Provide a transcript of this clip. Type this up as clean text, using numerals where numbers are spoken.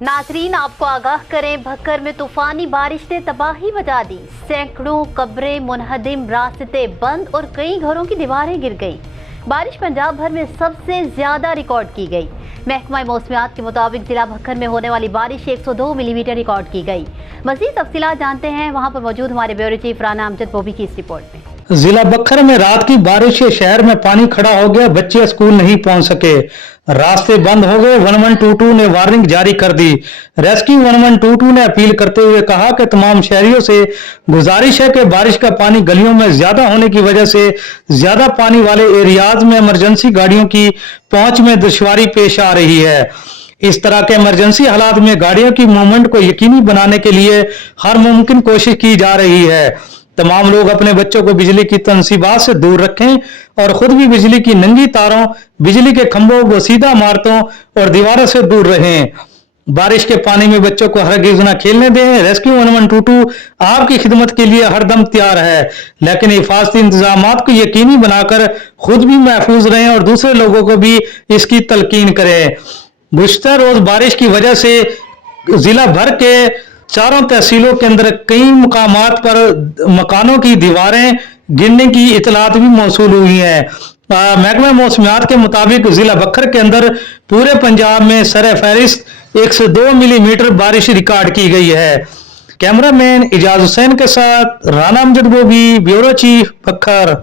नाज़रीन, आपको आगाह करें, भक्कर में तूफानी बारिश ने तबाही मचा दी। सैकड़ों कब्रें मुनहदिम, रास्ते बंद और कई घरों की दीवारें गिर गईं। बारिश पंजाब भर में सबसे ज्यादा रिकॉर्ड की गई। महकमा मौसमियात के मुताबिक जिला भक्कर में होने वाली बारिश 102 मिलीमीटर रिकॉर्ड की गई। मज़ीद तफसीलात जानते हैं वहां पर मौजूद हमारे ब्यूरो चीफ राना अमजद बोबी की इस रिपोर्ट में। जिला बक्खर में रात की बारिश से शहर में पानी खड़ा हो गया, बच्चे स्कूल नहीं पहुंच सके, रास्ते बंद हो गए। 1122 ने वार्निंग जारी कर दी। रेस्क्यू 1122 ने अपील करते हुए कहा कि तमाम शहरियों से गुजारिश है कि बारिश का पानी गलियों में ज्यादा होने की वजह से ज्यादा पानी वाले एरियाज में इमरजेंसी गाड़ियों की पहुंच में दुश्वारी पेश आ रही है। इस तरह के इमरजेंसी हालात में गाड़ियों की मूवमेंट को यकीनी बनाने के लिए हर मुमकिन कोशिश की जा रही है। तमाम लोग अपने बच्चों को बिजली की तनसीबात से दूर रखें और खुद भी बिजली की नंगी तारों, बिजली के खंभों, वसीदा इमारतों और दीवारों से दूर रहें। बारिश के पानी में बच्चों को हरगिज न खेलने दें। रेस्क्यू 1122 आपकी खिदमत के लिए हरदम तैयार है, लेकिन हिफाजती इंतजामात को यकीनी बनाकर खुद भी महफूज रहें और दूसरे लोगों को भी इसकी तलकीन करें। गुज़िश्ता रोज बारिश की वजह से जिला भर के चारों तहसीलों के अंदर कई मुकामात पर मकानों की दीवारें गिरने की इतलात भी मौसूल हुई हैं। महकमा मौसमियात के मुताबिक जिला बक्खर के अंदर पूरे पंजाब में सर फहरिस्त 102 मिलीमीटर बारिश रिकॉर्ड की गई है। कैमरामैन इजाज हुसैन के साथ राना अमजद बोबी, ब्यूरो चीफ बक्खर।